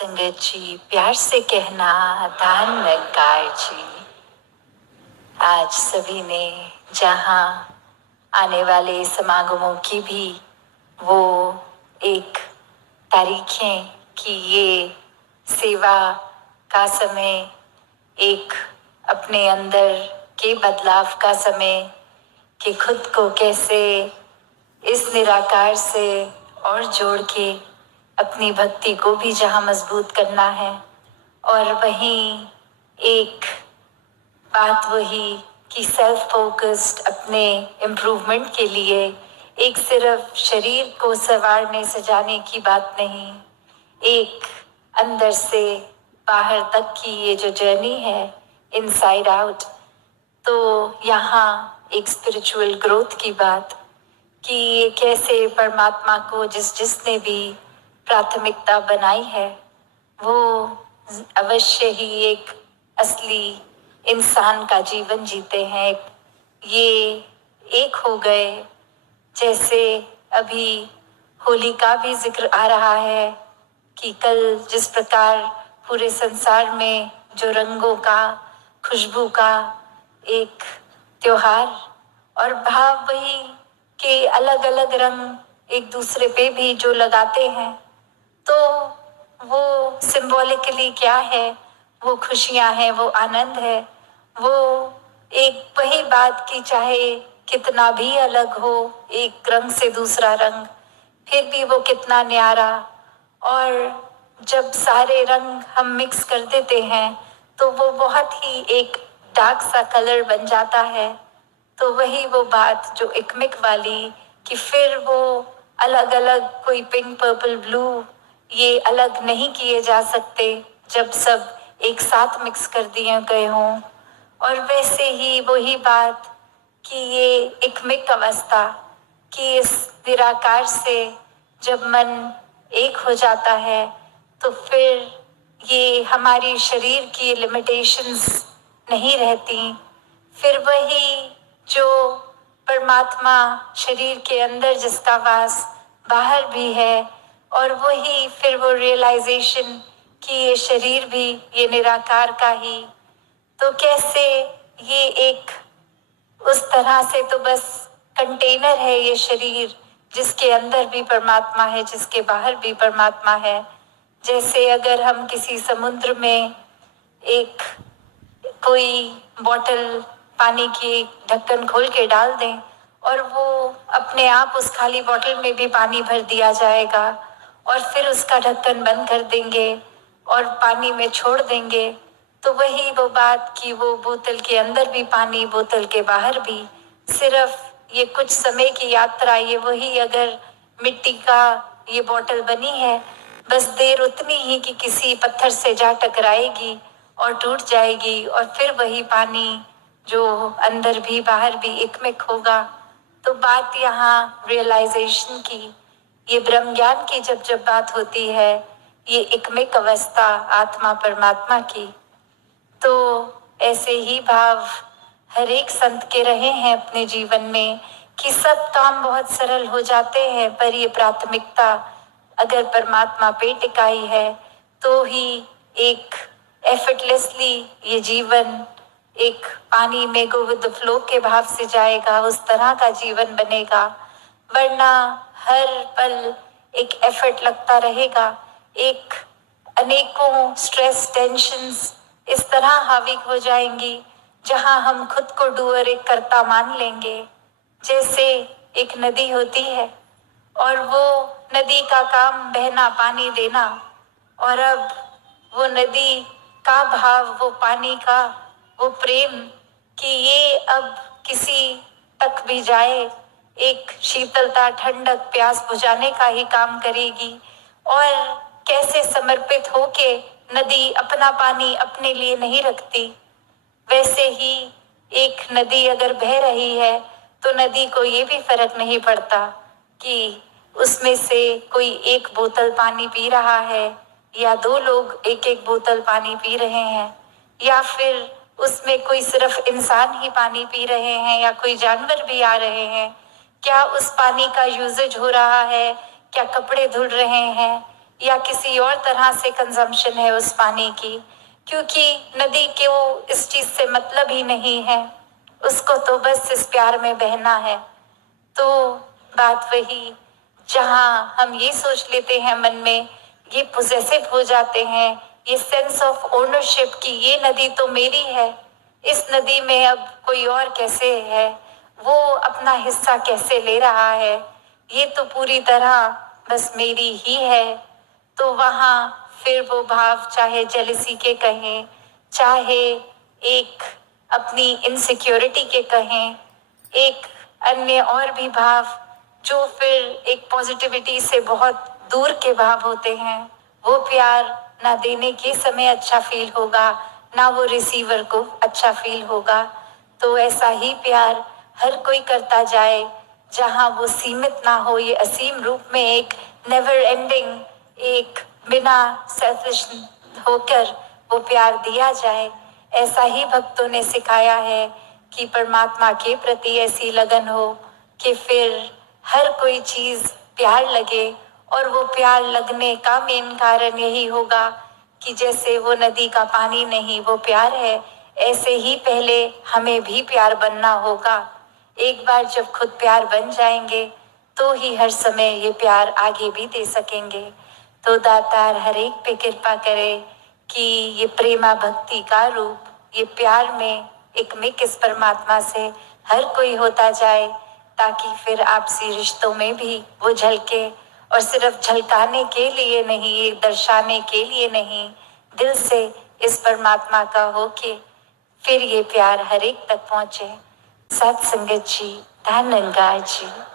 संगत जी, प्यार से कहना दान निरंकार जी। आज सभी ने जहाँ आने वाले समागमों की भी वो एक तारीखें कि ये सेवा का समय, एक अपने अंदर के बदलाव का समय, कि खुद को कैसे इस निराकार से और जोड़ के अपनी भक्ति को भी जहाँ मजबूत करना है। और वहीं एक बात वही कि सेल्फ फोकस्ड अपने इम्प्रूवमेंट के लिए एक सिर्फ शरीर को संवारने सजाने की बात नहीं, एक अंदर से बाहर तक की ये जो जर्नी है इनसाइड आउट, तो यहाँ एक स्पिरिचुअल ग्रोथ की बात कि ये कैसे परमात्मा को जिसने भी प्राथमिकता बनाई है वो अवश्य ही एक असली इंसान का जीवन जीते हैं। ये एक हो गए, जैसे अभी होली का भी जिक्र आ रहा है कि कल जिस प्रकार पूरे संसार में जो रंगों का, खुशबू का एक त्योहार और भाव वही के अलग अलग रंग एक दूसरे पे भी जो लगाते हैं, तो वो सिंबॉलिकली क्या है, वो खुशियां हैं, वो आनंद है, वो एक वही बात की चाहे कितना भी अलग हो एक रंग से दूसरा रंग, फिर भी वो कितना न्यारा। और जब सारे रंग हम मिक्स कर देते हैं तो वो बहुत ही एक डार्क सा कलर बन जाता है। तो वही वो बात जो इकमिक वाली कि फिर वो अलग अलग कोई पिंक पर्पल ब्लू ये अलग नहीं किए जा सकते जब सब एक साथ मिक्स कर दिए गए हों। और वैसे ही वही बात कि ये इकमिक अवस्था कि इस निराकार से जब मन एक हो जाता है तो फिर ये हमारी शरीर की लिमिटेशंस नहीं रहती, फिर वही जो परमात्मा शरीर के अंदर जिसका वास बाहर भी है, और वही फिर वो रियलाइजेशन कि ये शरीर भी ये निराकार का ही, तो कैसे ये एक उस तरह से तो बस कंटेनर है ये शरीर जिसके अंदर भी परमात्मा है, जिसके बाहर भी परमात्मा है। जैसे अगर हम किसी समुद्र में एक कोई बॉटल पानी की ढक्कन खोल के डाल दें और वो अपने आप उस खाली बॉटल में भी पानी भर दिया जाएगा, और फिर उसका ढक्कन बंद कर देंगे और पानी में छोड़ देंगे, तो वही वो बात कि वो बोतल के अंदर भी पानी, बोतल के बाहर भी, सिर्फ ये कुछ समय की यात्रा। ये वही अगर मिट्टी का ये बॉटल बनी है, बस देर उतनी ही कि किसी पत्थर से जा टकराएगी और टूट जाएगी, और फिर वही पानी जो अंदर भी बाहर भी इकमिक होगा। तो बात यहाँ रियलाइजेशन की, ये ब्रह्म ज्ञान की जब जब बात होती है, ये इकमिक अवस्था आत्मा परमात्मा की, तो ऐसे ही भाव हर एक संत के रहे हैं अपने जीवन में कि सब काम बहुत सरल हो जाते हैं, पर ये प्राथमिकता अगर परमात्मा पे टिकाई है तो ही एक एफर्टलेसली ये जीवन एक पानी में गो विद द फ्लो के भाव से जाएगा, उस तरह का जीवन बनेगा। वरना हर पल एक एफर्ट लगता रहेगा, एक अनेकों स्ट्रेस टेंशन्स इस तरह हावी हो जाएंगी जहां हम खुद को डूअर एक कर्ता मान लेंगे। जैसे एक नदी होती है और वो नदी का काम बहना पानी देना, और अब वो नदी का भाव, वो पानी का वो प्रेम कि ये अब किसी तक भी जाए, एक शीतलता, ठंडक, प्यास बुझाने का ही काम करेगी। और कैसे समर्पित होके नदी अपना पानी अपने लिए नहीं रखती, वैसे ही एक नदी अगर बह रही है तो नदी को ये भी फर्क नहीं पड़ता कि उसमें से कोई एक बोतल पानी पी रहा है या दो लोग एक एक बोतल पानी पी रहे हैं, या फिर उसमें कोई सिर्फ इंसान ही पानी पी रहे हैं या कोई जानवर भी आ रहे हैं। क्या उस पानी का यूजेज हो रहा है, क्या कपड़े धुल रहे हैं, या किसी और तरह से कंजम्पशन है उस पानी की, क्योंकि नदी के वो इस चीज से मतलब ही नहीं है, उसको तो बस इस प्यार में बहना है। तो बात वही, जहाँ हम ये सोच लेते हैं मन में, ये पोजेसिव हो जाते हैं, ये सेंस ऑफ ओनरशिप की ये नदी तो मेरी है, इस नदी में अब कोई और कैसे है, वो अपना हिस्सा कैसे ले रहा है, ये तो पूरी तरह बस मेरी ही है। तो वहाँ फिर वो भाव चाहे जेलिसी के कहें, चाहे एक अपनी इनसिक्योरिटी के कहें, एक अन्य और भी भाव जो फिर एक पॉजिटिविटी से बहुत दूर के भाव होते हैं, वो प्यार ना देने के समय अच्छा फील होगा, ना वो रिसीवर को अच्छा फील होगा। तो ऐसा ही प्यार हर कोई करता जाए, जहाँ वो सीमित ना हो, ये असीम रूप में एक नेवर एंडिंग, एक बिना सेल्फिश होकर वो प्यार दिया जाए। ऐसा ही भक्तों ने सिखाया है कि परमात्मा के प्रति ऐसी लगन हो कि फिर हर कोई चीज प्यार लगे, और वो प्यार लगने का मेन कारण यही होगा कि जैसे वो नदी का पानी नहीं वो प्यार है, ऐसे ही पहले हमें भी प्यार बनना होगा। एक बार जब खुद प्यार बन जाएंगे तो ही हर समय ये प्यार आगे भी दे सकेंगे। तो दातार हर एक पे कृपा करे कि ये प्रेमा भक्ति का रूप, ये प्यार में एक मिक इस परमात्मा से हर कोई होता जाए, ताकि फिर आपसी रिश्तों में भी वो झलके, और सिर्फ झलकाने के लिए नहीं, ये दर्शाने के लिए नहीं, दिल से इस परमात्मा का हो के फिर ये प्यार हर एक तक पहुंचे। सत संगत जी, धन गंगा जी।